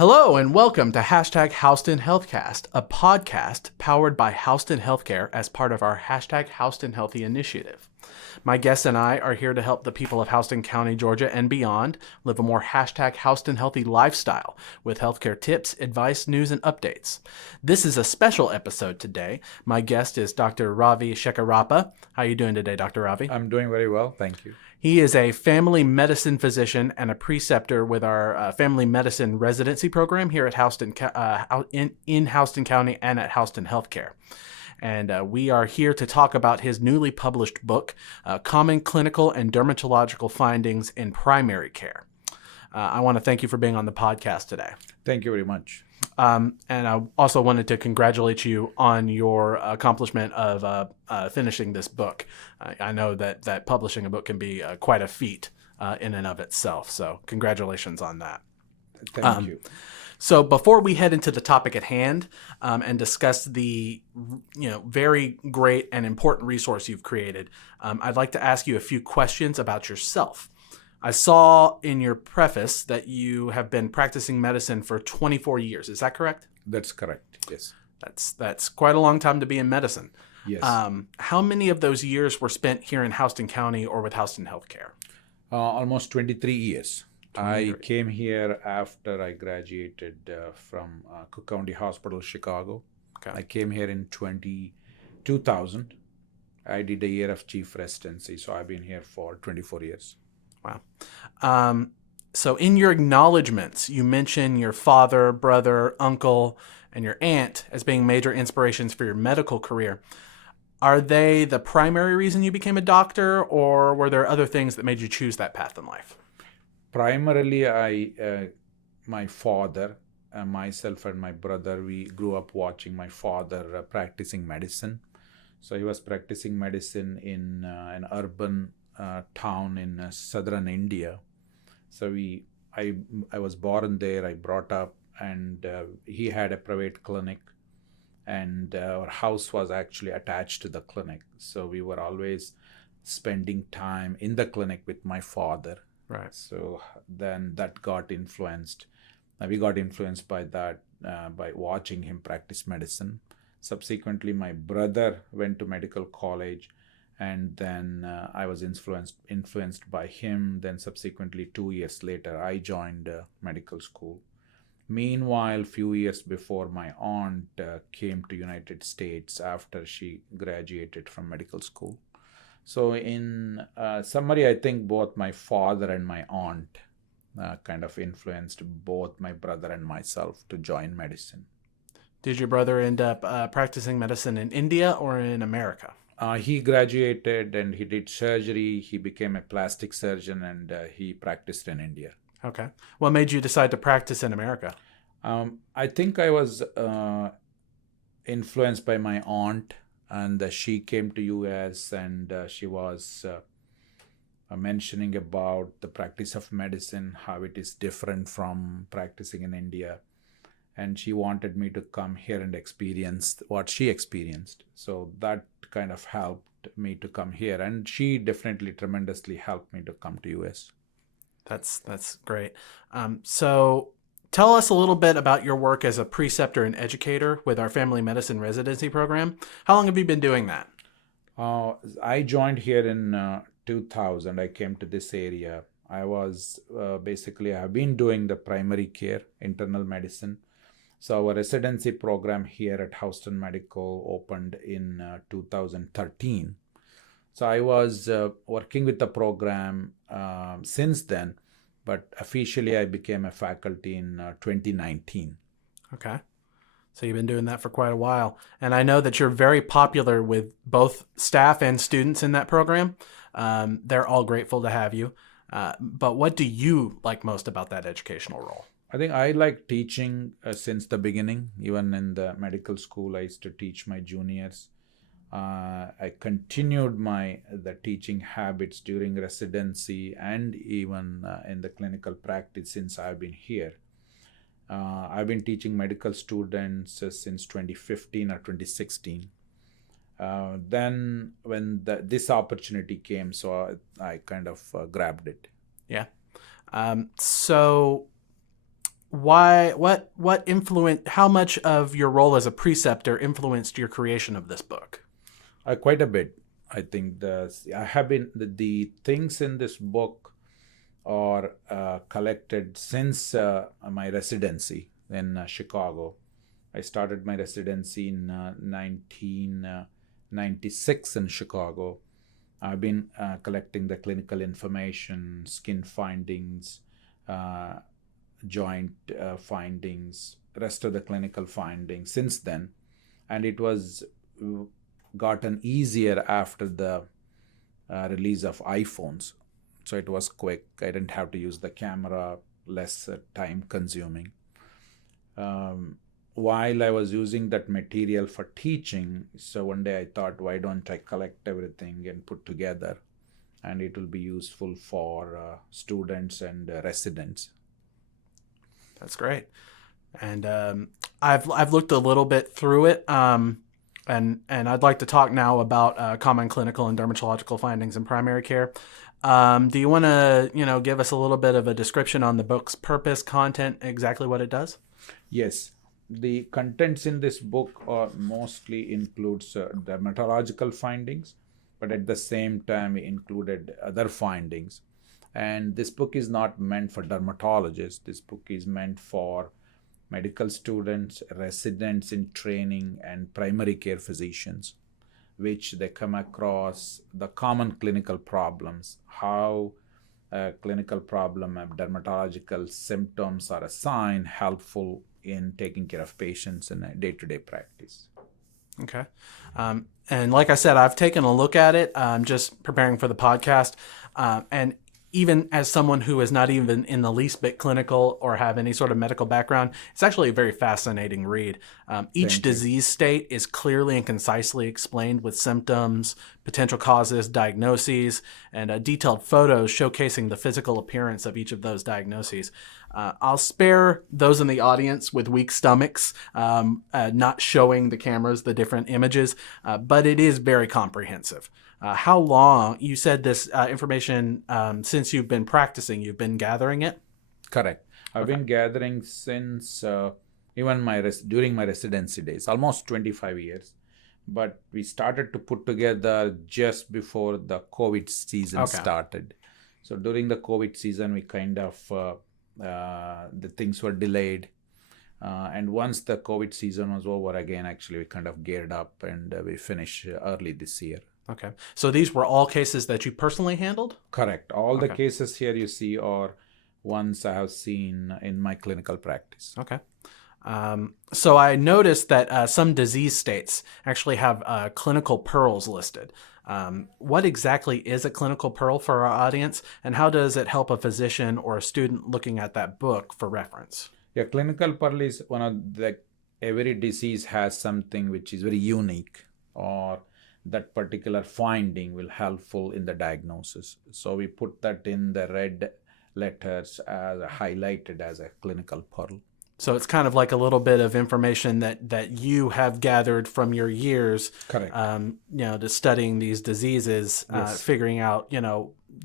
Hello and welcome to hashtag Houston Healthcast, a podcast powered by Houston Healthcare as part of our hashtag Houston Healthy initiative. My guests and I are here to help the people of Houston County, Georgia and beyond live a more hashtag Houston Healthy lifestyle with healthcare tips, advice, news, and updates. This is a special episode today. My guest is Dr. Ravi Shekarappa. How are you doing today, Dr. Ravi? I'm doing very well, thank you. He is a family medicine physician and a preceptor with our family medicine residency program here at Houston, in Houston County and at Houston Healthcare. And we are here to talk about his newly published book, Common Clinical and Dermatological Findings in Primary Care. I want to thank you for being on the podcast today. Thank you very much. And I also wanted to congratulate you on your accomplishment of finishing this book. I know that publishing a book can be quite a feat in and of itself. So congratulations on that. Thank you. So before we head into the topic at hand and discuss the very great and important resource you've created, I'd like to ask you a few questions about yourself. I saw in your preface that you have been practicing medicine for 24 years. Is that correct? That's correct, yes. That's quite a long time to be in medicine. Yes. How many of those years were spent here in Houston County or with Houston Healthcare? Almost 23 years. 23. I came here after I graduated from Cook County Hospital, Chicago. Okay. I came here in 2000. I did a year of chief residency, so I've been here for 24 years. Wow. So in your acknowledgments, you mention your father, brother, uncle, and your aunt as being major inspirations for your medical career. Are they the primary reason you became a doctor, or were there other things that made you choose that path in life? Primarily, my father, myself and my brother, we grew up watching my father practicing medicine. So he was practicing medicine in an urban town in southern India. So I was born there, I brought up, and he had a private clinic, and our house was actually attached to the clinic. So we were always spending time in the clinic with my father. Right. So then that got influenced. We got influenced by that, by watching him practice medicine. Subsequently, my brother went to medical college, and then I was influenced by him. Then subsequently, 2 years later, I joined medical school. Meanwhile, few years before, my aunt came to United States after she graduated from medical school. So in summary, I think both my father and my aunt kind of influenced both my brother and myself to join medicine. Did your brother end up practicing medicine in India or in America? He graduated and he did surgery. He became a plastic surgeon, and he practiced in India. Okay. What made you decide to practice in America? I think I was influenced by my aunt, and she came to US, and she was mentioning about the practice of medicine, how it is different from practicing in India. And she wanted me to come here and experience what she experienced. So that kind of helped me to come here. And she definitely tremendously helped me to come to US. That's great. So tell us a little bit about your work as a preceptor and educator with our family medicine residency program. How long have you been doing that? I joined here in 2000. I came to this area. I was I've been doing the primary care, internal medicine. So our residency program here at Houston Medical opened in 2013. So I was working with the program since then, but officially I became a faculty in 2019. Okay. So you've been doing that for quite a while. And I know that you're very popular with both staff and students in that program. They're all grateful to have you. But what do you like most about that educational role? I think I like teaching since the beginning. Even in the medical school, I used to teach my juniors. I continued the teaching habits during residency and even in the clinical practice since I've been here. I've been teaching medical students since 2015 or 2016. Then when this opportunity came, so I kind of grabbed it. Yeah. So what influence, how much of your role as a preceptor influenced your creation of this book? Quite a bit. I think I have been the things in this book are collected since my residency in Chicago. I started my residency in 1996 in Chicago. I've been collecting the clinical information, skin findings, uh, joint findings, rest of the clinical findings since then. And it was gotten easier after the release of iPhones. So it was quick. I didn't have to use the camera, less time consuming. While I was using that material for teaching, so one day I thought, why don't I collect everything and put together, and it will be useful for students and residents. That's great. And I've looked a little bit through it, and I'd like to talk now about common clinical and dermatological findings in primary care. Do you want to give us a little bit of a description on the book's purpose, content, exactly what it does? Yes, the contents in this book are mostly includes dermatological findings, but at the same time we included other findings. And this book is not meant for dermatologists. This book is meant for medical students, residents in training, and primary care physicians, which they come across the common clinical problems, how a clinical problem of dermatological symptoms are a sign helpful in taking care of patients in a day-to-day practice. Okay. And like I said, I've taken a look at it, just preparing for the podcast. And even as someone who is not even in the least bit clinical or have any sort of medical background, it's actually a very fascinating read. Each disease state is clearly and concisely explained with symptoms, potential causes, diagnoses, and detailed photos showcasing the physical appearance of each of those diagnoses. I'll spare those in the audience with weak stomachs, not showing the cameras the different images, but it is very comprehensive. How long, you said this information, since you've been practicing, you've been gathering it? Correct. I've Okay. been gathering since even during my residency days, almost 25 years. But we started to put together just before the COVID season Okay. started. So during the COVID season, we kind of the things were delayed. And once the COVID season was over again, actually, we kind of geared up and we finished early this year. Okay. So these were all cases that you personally handled? Correct. All the Okay. cases here you see are ones I have seen in my clinical practice. Okay. So I noticed that some disease states actually have clinical pearls listed. What exactly is a clinical pearl for our audience, and how does it help a physician or a student looking at that book for reference? Yeah, clinical pearl is one of the, every disease has something which is very unique, or that particular finding will helpful in the diagnosis. So we put that in the red letters as highlighted as a clinical pearl. So it's kind of like a little bit of information that you have gathered from your years, Correct. to studying these diseases, Yes. figuring out,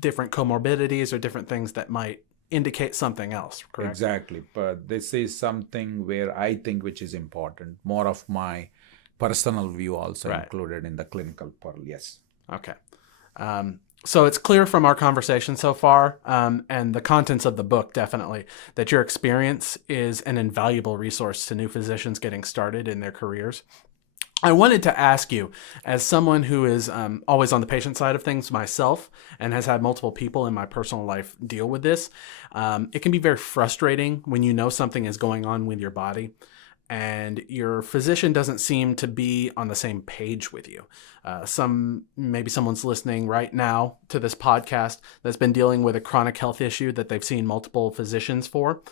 different comorbidities or different things that might indicate something else, correct? Exactly. But this is something where I think which is important. More of my personal view also Right. included in the clinical pearl. Yes. Okay. So it's clear from our conversation so far, and the contents of the book definitely, that your experience is an invaluable resource to new physicians getting started in their careers. I wanted to ask you, as someone who is always on the patient side of things myself and has had multiple people in my personal life deal with this, it can be very frustrating when you know something is going on with your body and your physician doesn't seem to be on the same page with you. Maybe someone's listening right now to this podcast that's been dealing with a chronic health issue that they've seen multiple physicians for.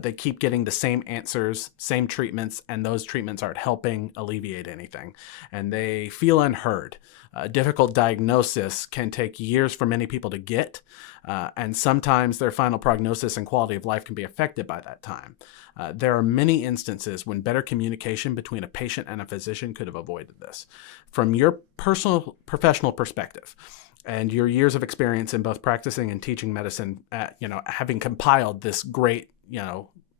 They keep getting the same answers, same treatments, and those treatments aren't helping alleviate anything. And they feel unheard. A difficult diagnosis can take years for many people to get, and sometimes their final prognosis and quality of life can be affected by that time. There are many instances when better communication between a patient and a physician could have avoided this. From your personal professional perspective and your years of experience in both practicing and teaching medicine, having compiled this great,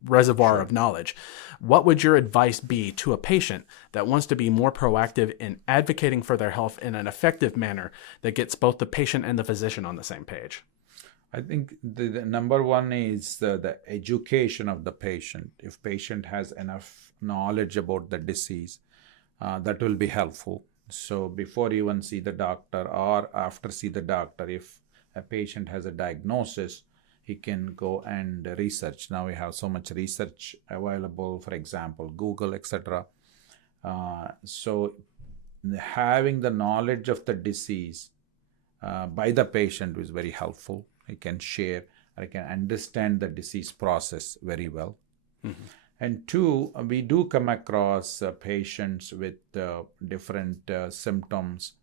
reservoir of knowledge. What would your advice be to a patient that wants to be more proactive in advocating for their health in an effective manner that gets both the patient and the physician on the same page? I think the number one is the education of the patient. If patient has enough knowledge about the disease, that will be helpful. So before you even see the doctor or after see the doctor, if a patient has a diagnosis, he can go and research. Now we have so much research available, for example, Google, etc. So having the knowledge of the disease by the patient is very helpful. He can share, I can understand the disease process very well. Mm-hmm. And two, we do come across patients with different symptoms,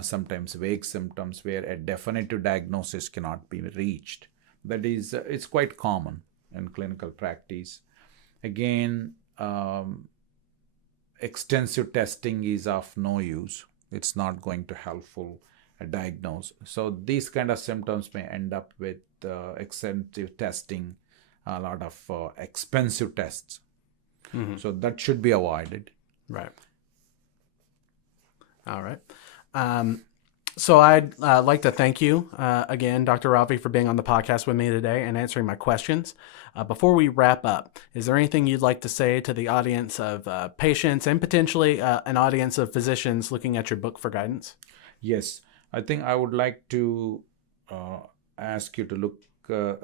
sometimes vague symptoms where a definitive diagnosis cannot be reached. That is, it's quite common in clinical practice. Again, extensive testing is of no use. It's not going to helpful diagnose. So these kind of symptoms may end up with extensive testing, a lot of expensive tests. Mm-hmm. So that should be avoided. Right. All right. So I'd like to thank you again, Dr. Ravi, for being on the podcast with me today and answering my questions. Before we wrap up, is there anything you'd like to say to the audience of patients and potentially an audience of physicians looking at your book for guidance? Yes. I think I would like to ask you to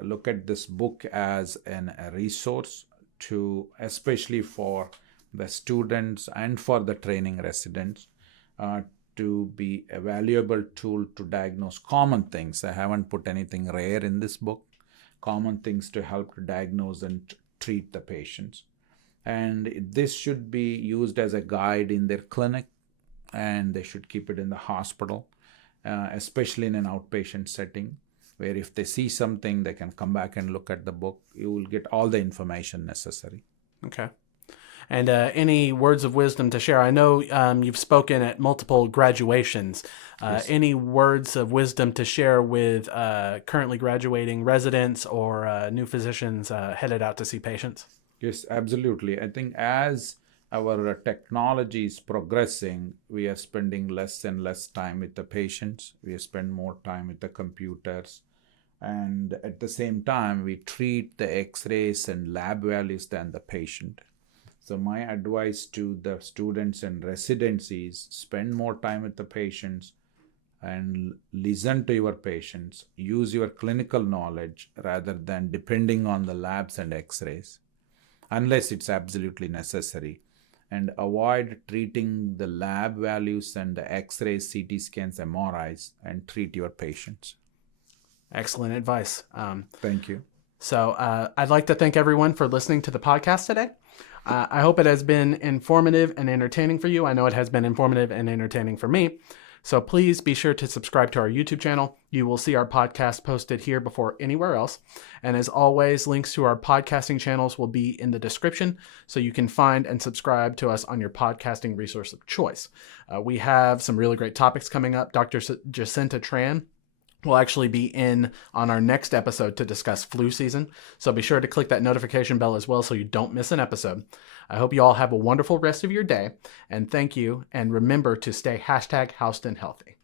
look at this book as a resource to, especially for the students and for the training residents, to be a valuable tool to diagnose common things. I haven't put anything rare in this book. Common things to help to diagnose and treat the patients. And this should be used as a guide in their clinic, and they should keep it in the hospital. Especially in an outpatient setting, where if they see something, they can come back and look at the book. You will get all the information necessary. Okay. And any words of wisdom to share? I know you've spoken at multiple graduations. Yes. Any words of wisdom to share with currently graduating residents or new physicians headed out to see patients? Yes, absolutely. I think as our technology is progressing, we are spending less and less time with the patients. We spend more time with the computers. And at the same time, we treat the x-rays and lab values than the patient. So my advice to the students and residents is spend more time with the patients and listen to your patients. Use your clinical knowledge rather than depending on the labs and x-rays, unless it's absolutely necessary. And avoid treating the lab values and the x-rays, CT scans, MRIs, and treat your patients. Excellent advice. Thank you. So I'd like to thank everyone for listening to the podcast today. I hope it has been informative and entertaining for you. I know it has been informative and entertaining for me. So please be sure to subscribe to our YouTube channel. You will see our podcast posted here before anywhere else. And as always, links to our podcasting channels will be in the description, so you can find and subscribe to us on your podcasting resource of choice. We have some really great topics coming up. Dr. Jacinta Tran will actually be in on our next episode to discuss flu season. So be sure to click that notification bell as well so you don't miss an episode. I hope you all have a wonderful rest of your day, and thank you. And remember to stay #HoustonHealthy.